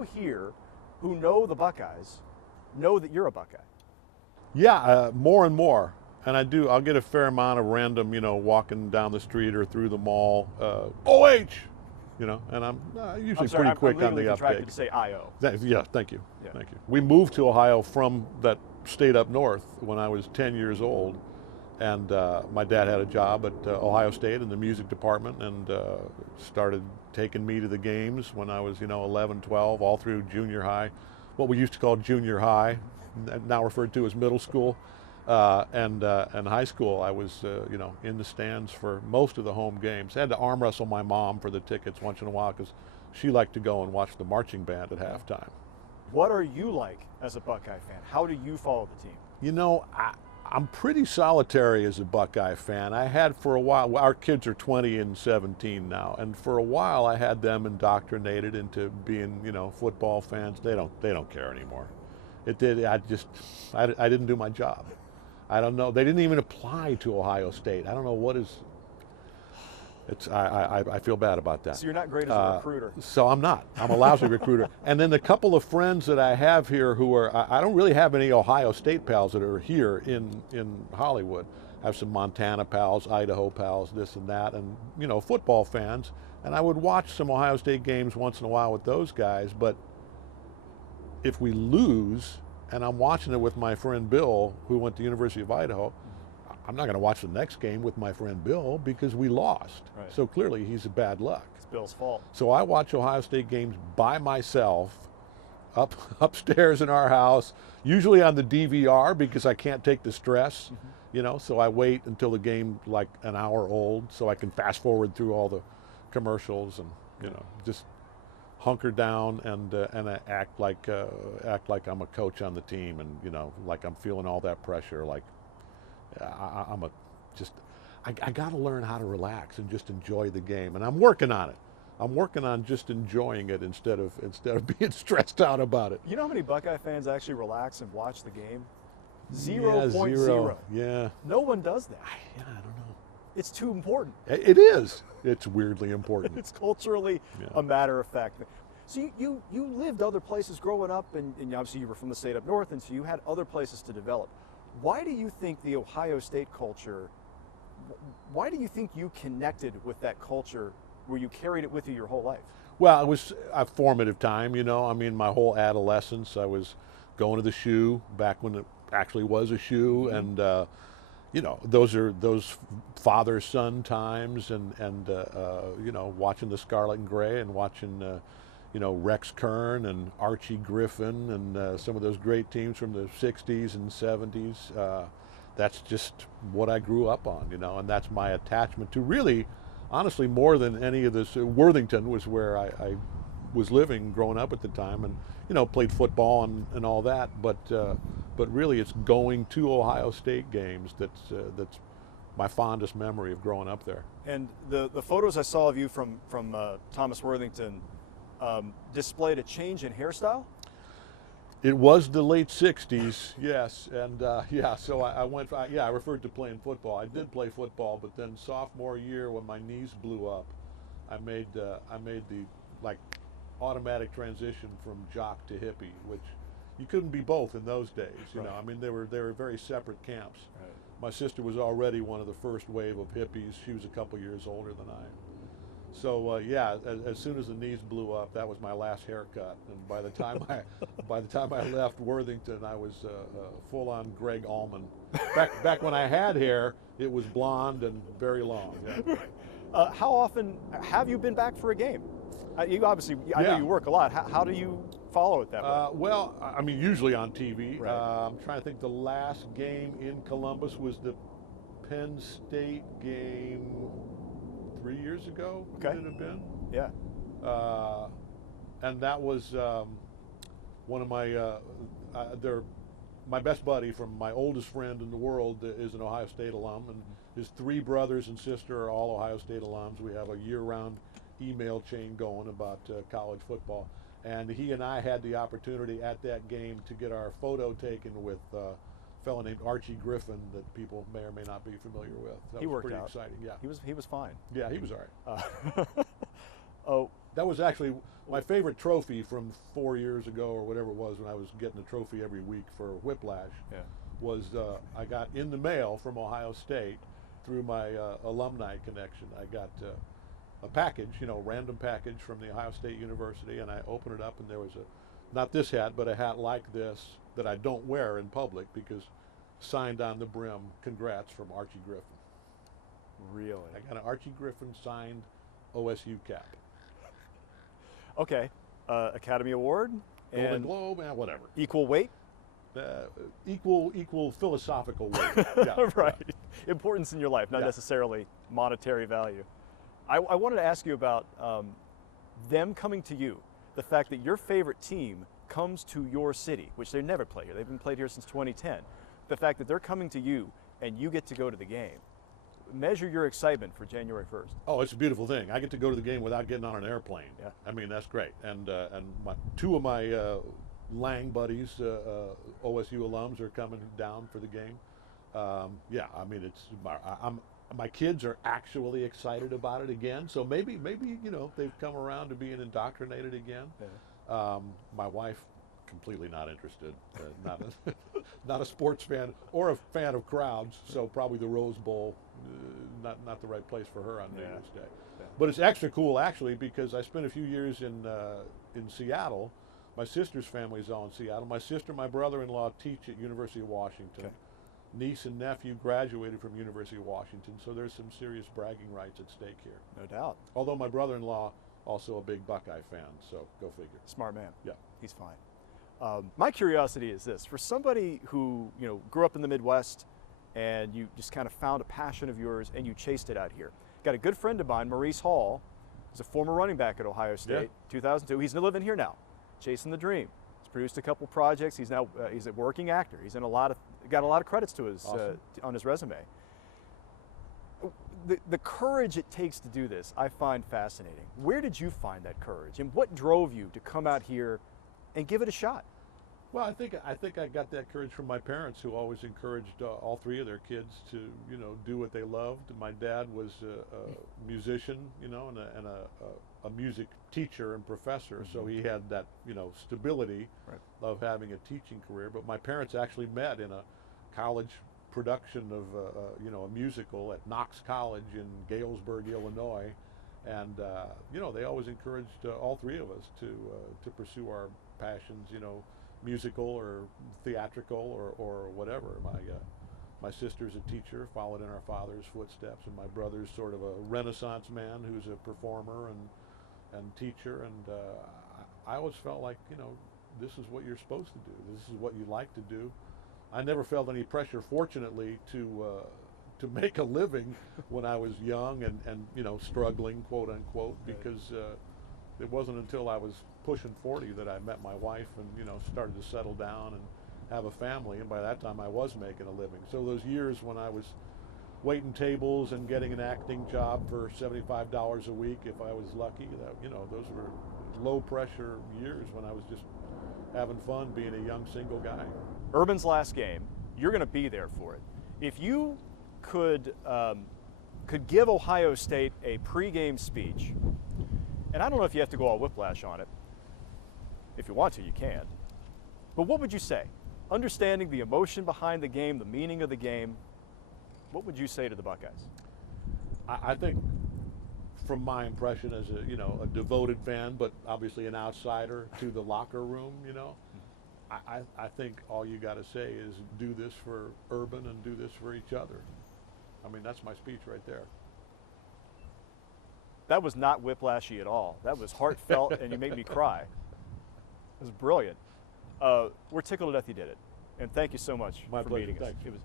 people here who know the Buckeyes know that you're a Buckeye. Yeah, more and more. And I'll get a fair amount of random, walking down the street or through the mall, OH, and I'm usually pretty quick I'm on legally the contracted uptake. to say IO. Yeah, thank you. Yeah. Thank you. We moved to Ohio from that state up north when I was 10 years old. And my dad had a job at Ohio State in the music department and started taking me to the games when I was, 11, 12, all through junior high, what we used to call junior high, now referred to as middle school. And high school, I was, in the stands for most of the home games. I had to arm wrestle my mom for the tickets once in a while because she liked to go and watch the marching band at halftime. What are you like as a Buckeye fan? How do you follow the team? I'm pretty solitary as a Buckeye fan. I had for a while, our kids are 20 and 17 now, and for a while I had them indoctrinated into being, football fans. They don't care anymore. I didn't do my job. I don't know. They didn't even apply to Ohio State. I don't know what is. I feel bad about that. So you're not great as a recruiter. So I'm not. I'm a lousy recruiter. And then the couple of friends that I have here who are, I don't really have any Ohio State pals that are here in Hollywood. I have some Montana pals, Idaho pals, this and that, and football fans. And I would watch some Ohio State games once in a while with those guys. But if we lose, and I'm watching it with my friend Bill, who went to the University of Idaho, I'm not going to watch the next game with my friend Bill because we lost. Right. So clearly he's a bad luck. It's Bill's fault. So I watch Ohio State games by myself upstairs in our house, usually on the DVR because I can't take the stress, so I wait until the game like an hour old so I can fast forward through all the commercials and, just hunker down and act like I'm a coach on the team and, like I'm feeling all that pressure, like I got to learn how to relax and just enjoy the game, and I'm working on it. I'm working on just enjoying it instead of being stressed out about it. You know how many Buckeye fans actually relax and watch the game? 0.0. Yeah, 0. Yeah. No one does that. I don't know. It's too important. It is. It's weirdly important. It's culturally a matter of fact. So you lived other places growing up, and obviously you were from the state up north, and so you had other places to develop. Why do you think the Ohio State culture, why do you think you connected with that culture where you carried it with you your whole life? Well, it was a formative time, my whole adolescence. I was going to the shoe back when it actually was a shoe, and those father-son times, and watching the Scarlet and Gray and watching Rex Kern and Archie Griffin and some of those great teams from the 60s and 70s. That's just what I grew up on, and that's my attachment to really, honestly, more than any of this. Worthington was where I was living growing up at the time, and played football and all that, but really it's going to Ohio State games that's my fondest memory of growing up there. And the photos I saw of you from Thomas Worthington displayed a change in hairstyle? It was the late 60s, yes, and so I referred to playing football. I did play football, but then sophomore year when my knees blew up, I made the automatic transition from jock to hippie, which you couldn't be both in those days, Right. They were very separate camps. Right. My sister was already one of the first wave of hippies. She was a couple years older than I. So as soon as the knees blew up, that was my last haircut. And by the time I left Worthington, I was full-on Greg Allman. Back when I had hair, it was blonde and very long. Yeah. How often have you been back for a game? You obviously, I know you work a lot. How do you follow it that way? Well, usually on TV. Right. I'm trying to think. The last game in Columbus was the Penn State game 3 years ago. Okay. Would it have been? Yeah. And that was one of my my best buddy from my oldest friend in the world is an Ohio State alum, and his 3 brothers and sister are all Ohio State alums. We have a year-round email chain going about college football, and he and I had the opportunity at that game to get our photo taken with a fellow named Archie Griffin that people may or may not be familiar with. That He was worked pretty out. exciting. Yeah, He was fine. yeah, he was all right. That was actually my favorite trophy from 4 years ago or whatever it was, when I was getting a trophy every week for Whiplash. Yeah. Was I got in the mail from Ohio State through my alumni connection. I got a package, random package from the Ohio State University, and I opened it up, and there was not this hat, but a hat like this that I don't wear in public, because signed on the brim, "Congrats" from Archie Griffin. Really? I got an Archie Griffin signed OSU cap. Okay. Academy Award? Golden And Globe, whatever. equal weight? Equal philosophical weight. Yeah, Right. Importance in your life, not necessarily monetary value. I wanted to ask you about them coming to you, the fact that your favorite team comes to your city, which they never play here. They've been played here since 2010. The fact that they're coming to you and you get to go to the game. Measure your excitement for January 1st. Oh, it's a beautiful thing. I get to go to the game without getting on an airplane. Yeah. I mean, that's great. And two of my Lang buddies, OSU alums, are coming down for the game. Yeah, I mean, my kids are actually excited about it again. So maybe they've come around to being indoctrinated again. Yeah. My wife, completely not interested. Not a sports fan or a fan of crowds. So probably the Rose Bowl, not the right place for her on New Year's Day. Yeah. But it's extra cool actually, because I spent a few years in Seattle. My sister's family is all in Seattle. My sister and my brother-in-law teach at University of Washington. Okay. Niece and nephew graduated from University of Washington, so there's some serious bragging rights at stake here. No doubt. Although my brother-in-law, also a big Buckeye fan, so go figure. Smart man. Yeah. He's fine. My curiosity is this: for somebody who grew up in the Midwest and you just kind of found a passion of yours and you chased it out here. Got a good friend of mine, Maurice Hall, who's a former running back at Ohio State, 2002. He's living here now, chasing the dream. He's produced a couple projects. He's now he's a working actor. He's in got a lot of credits to his on his resume. The courage it takes to do this, I find fascinating. Where did you find that courage, and what drove you to come out here and give it a shot? Well, I think I got that courage from my parents, who always encouraged all three of their kids to do what they loved. My dad was a musician, and a music teacher and professor, so he had that stability of having a teaching career. But my parents actually met in a college production of a musical at Knox College in Galesburg, Illinois, and they always encouraged all three of us to pursue our passions, musical or theatrical or whatever. My sister's a teacher, followed in our father's footsteps, and my brother's sort of a Renaissance man who's a performer and teacher, and I always felt like this is what you're supposed to do. This is what you like to do. I never felt any pressure, fortunately, to make a living when I was young and struggling, quote unquote, because it wasn't until I was pushing 40 that I met my wife and started to settle down and have a family, and by that time I was making a living. So those years when I was waiting tables and getting an acting job for $75 a week if I was lucky, those were low pressure years when I was just having fun being a young single guy. Urban's last game, you're going to be there for it. If you could give Ohio State a pregame speech, and I don't know if you have to go all Whiplash on it. If you want to, you can. But what would you say? Understanding the emotion behind the game, the meaning of the game, what would you say to the Buckeyes? I think, from my impression as a devoted fan, but obviously an outsider to the locker room, I think all you got to say is do this for Urban and do this for each other. I mean, that's my speech right there. That was not whiplashy at all. That was heartfelt, and you made me cry. It was brilliant. We're tickled to death you did it. And thank you so much for meeting us. Thanks. It was